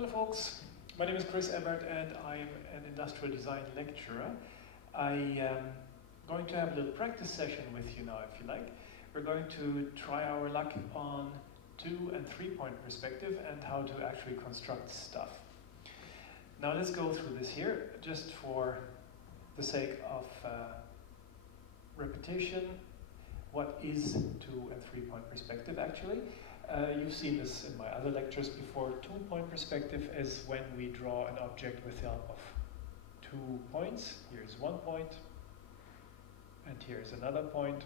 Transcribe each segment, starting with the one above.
Hello folks, my name is Chris Ebert and I'm an industrial design lecturer. I am going to have a little practice session with you now if you like. We're going to try our luck on 2 and 3 point perspective and how to actually construct stuff. Now let's go through this here just for the sake of repetition. What is 2 and 3 point perspective actually? You've seen this in my other lectures before. 2 point perspective is when we draw an object with the help of 2 points. Here's 1 point, and here's another point.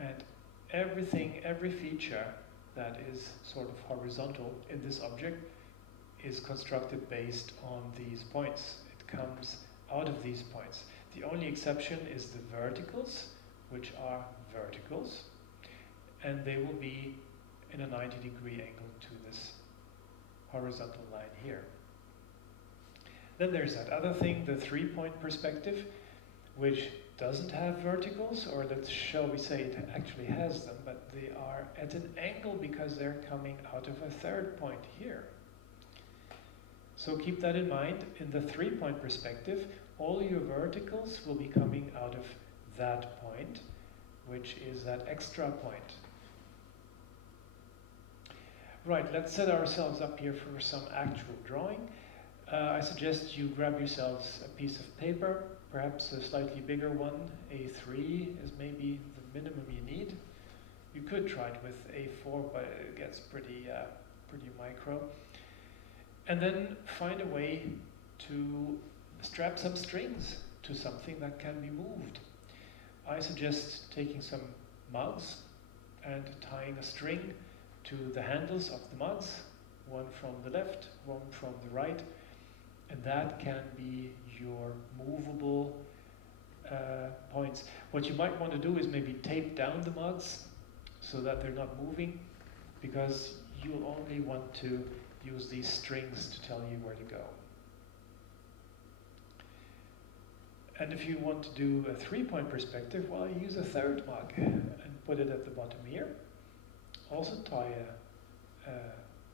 And everything, every feature that is sort of horizontal in this object is constructed based on these points. It comes out of these points. The only exception is the verticals, which are verticals, and they will be in a 90-degree angle to this horizontal line here. Then there's that other thing, the 3 point perspective, which doesn't have verticals, or shall we say it actually has them, but they are at an angle because they're coming out of a 3rd point here. So keep that in mind. In the 3 point perspective, all your verticals will be coming out of that point, which is that extra point. Right, let's set ourselves up here for some actual drawing. I suggest you grab yourselves a piece of paper, perhaps a slightly bigger one. A3 is maybe the minimum you need. You could try it with A4, but it gets pretty micro. And then find a way to strap some strings to something that can be moved. I suggest taking some mugs and tying a string to the handles of the mugs, one from the left, one from the right, and that can be your movable points. What you might want to do is maybe tape down the mugs so that they're not moving, because you'll only want to use these strings to tell you where to go. And if you want to do a 3 point perspective, well, use a 3rd mug and put it at the bottom here. Also tie a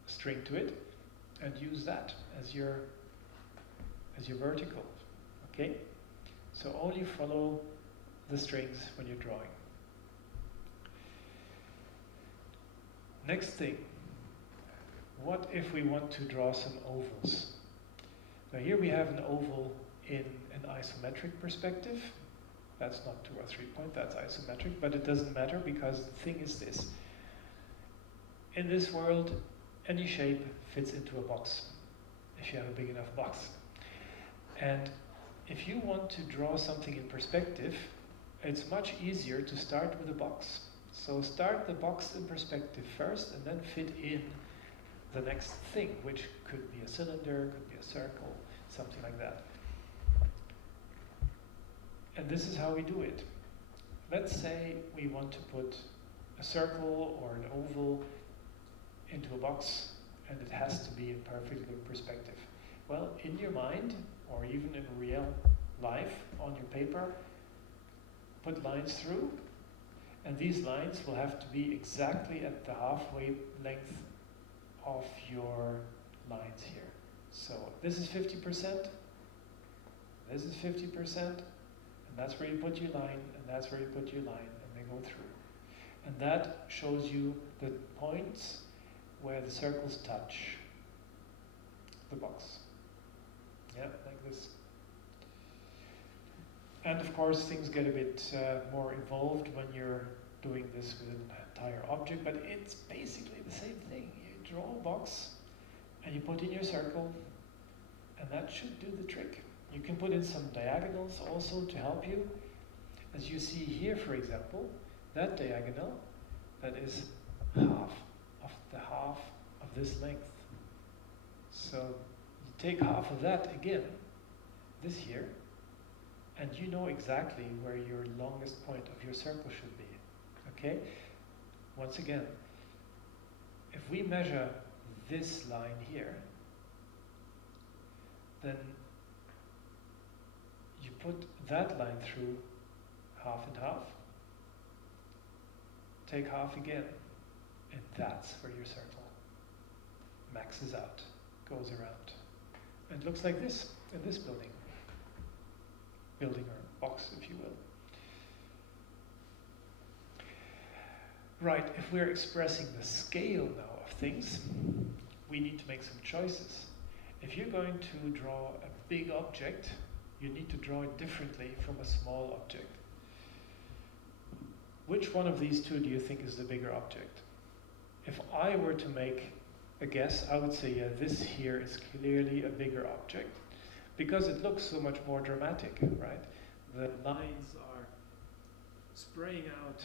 string to it and use that as your vertical. Okay? So only follow the strings when you're drawing. Next thing, what if we want to draw some ovals? Now here we have an oval in an isometric perspective. That's not 2 or 3 point, that's isometric, but it doesn't matter because the thing is this. In this world, any shape fits into a box, if you have a big enough box. And if you want to draw something in perspective, it's much easier to start with a box. So start the box in perspective first and then fit in the next thing, which could be a cylinder, could be a circle, something like that. And this is how we do it. Let's say we want to put a circle or an oval into a box, and it has to be in perfect good perspective. Well, in your mind, or even in real life, on your paper, put lines through, and these lines will have to be exactly at the halfway length of your lines here. So this is 50%, this is 50%, and that's where you put your line, and that's where you put your line, and they go through. And that shows you the points where the circles touch the box. Yeah, like this. And of course things get a bit more involved when you're doing this with an entire object, but it's basically the same thing. You draw a box and you put in your circle, and that should do the trick. You can put in some diagonals also to help you. As you see here, for example, that diagonal, that is half of this length. So you take half of that again, this here, and you know exactly where your longest point of your circle should be. Okay? Once again, if we measure this line here, then you put that line through half and half, take half again, and that's for your circle. maxes out, goes around. And it looks like this in this building or box, if you will. Right, if we're expressing the scale now of things, we need to make some choices. If you're going to draw a big object, you need to draw it differently from a small object. Which one of these two do you think is the bigger object? If I were to make a guess, I would say, yeah, this here is clearly a bigger object because it looks so much more dramatic, right? The lines are spraying out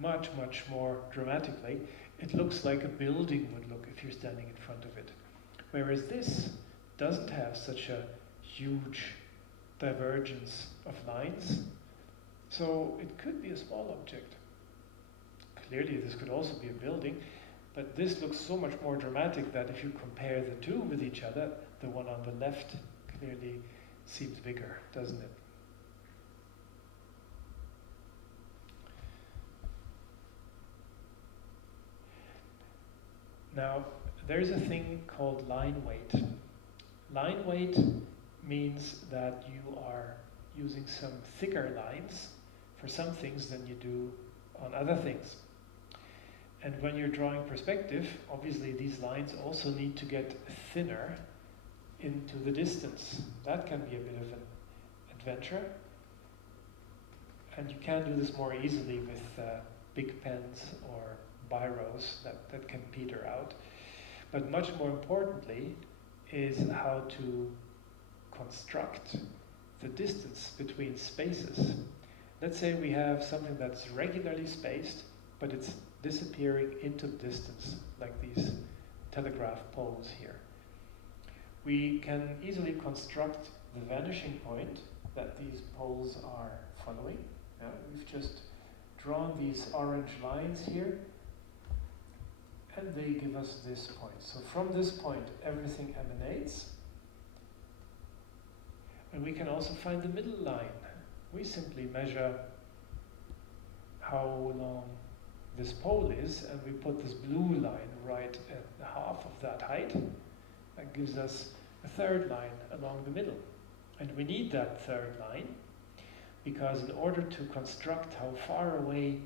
much, much more dramatically. It looks like a building would look if you're standing in front of it. Whereas this doesn't have such a huge divergence of lines, so it could be a small object. Clearly this could also be a building, but this looks so much more dramatic that if you compare the two with each other, the one on the left clearly seems bigger, doesn't it? Now, there's a thing called line weight. Line weight means that you are using some thicker lines for some things than you do on other things. And when you're drawing perspective, obviously these lines also need to get thinner into the distance. That can be a bit of an adventure. And you can do this more easily with big pens or biros that can peter out. But much more importantly is how to construct the distance between spaces. Let's say we have something that's regularly spaced, but it's disappearing into the distance, like these telegraph poles here. We can easily construct the vanishing point that these poles are following. Yeah, we've just drawn these orange lines here, and they give us this point. So from this point, everything emanates. And we can also find the middle line. We simply measure how long this pole is, and we put this blue line right at half of that height. That gives us a third line along the middle. And we need that third line because in order to construct how far away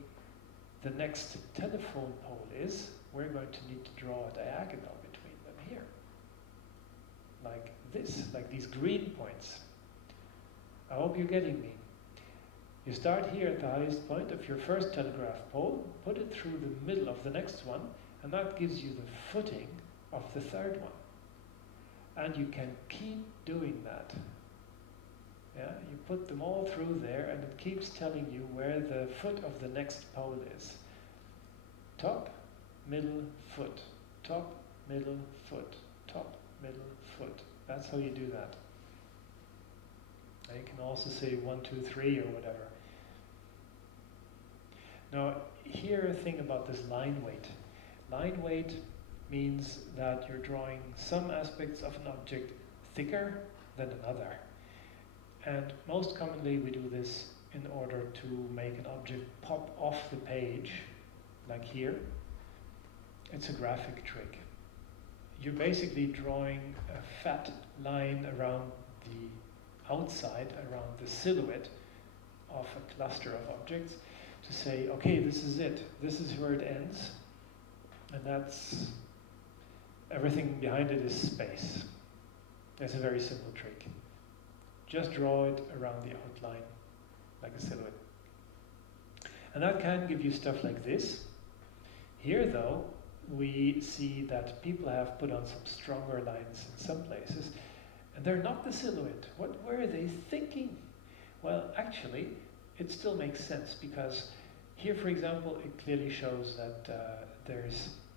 the next telephone pole is, we're going to need to draw a diagonal between them here. Like this, like these green points. I hope you're getting me. You start here at the highest point of your first telegraph pole, put it through the middle of the next one, and that gives you the footing of the third one. And you can keep doing that. Yeah, you put them all through there, and it keeps telling you where the foot of the next pole is. Top, middle, foot. Top, middle, foot. Top, middle, foot. That's how you do that. Now you can also say 1, 2, 3 or whatever. Now, here a thing about this line weight. Line weight means that you're drawing some aspects of an object thicker than another. And most commonly we do this in order to make an object pop off the page, like here. It's a graphic trick. You're basically drawing a fat line around the outside, around the silhouette of a cluster of objects to say, okay, this is it. This is where it ends. And that's, everything behind it is space. It's a very simple trick. Just draw it around the outline, like a silhouette. And that can give you stuff like this. Here though, we see that people have put on some stronger lines in some places, and they're not the silhouette. What were they thinking? Well, actually, it still makes sense, because here, for example, it clearly shows that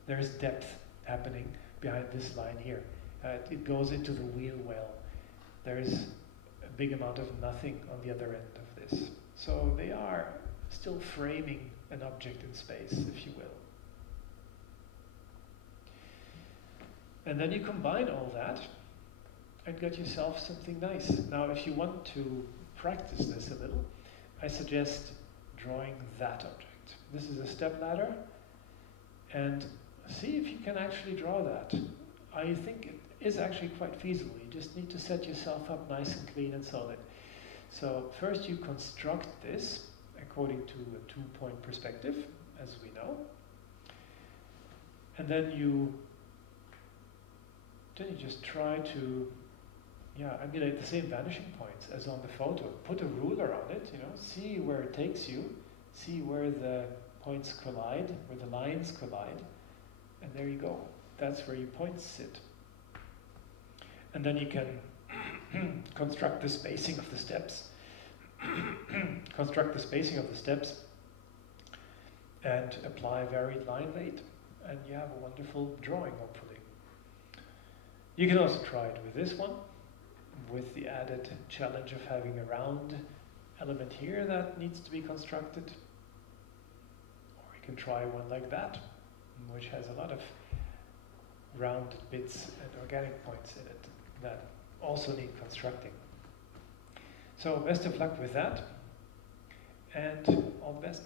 there's depth happening behind this line here. It goes into the wheel well. There's a big amount of nothing on the other end of this. So they are still framing an object in space, if you will. And then you combine all that and get yourself something nice. Now, if you want to practice this a little, I suggest drawing that object. This is a step ladder, and see if you can actually draw that. I think it is actually quite feasible. You just need to set yourself up nice and clean and solid. So first you construct this according to a 2-point perspective, as we know. And then you just try to emulate the same vanishing points as on the photo. Put a ruler on it, see where it takes you, see where the points collide, where the lines collide, and there you go. That's where your points sit. And then you can construct the spacing of the steps. Construct the spacing of the steps and apply varied line weight, and you have a wonderful drawing, hopefully. You can also try it with this one, with the added challenge of having a round element here that needs to be constructed. Or you can try one like that, which has a lot of rounded bits and organic points in it that also need constructing. So best of luck with that, and all the best.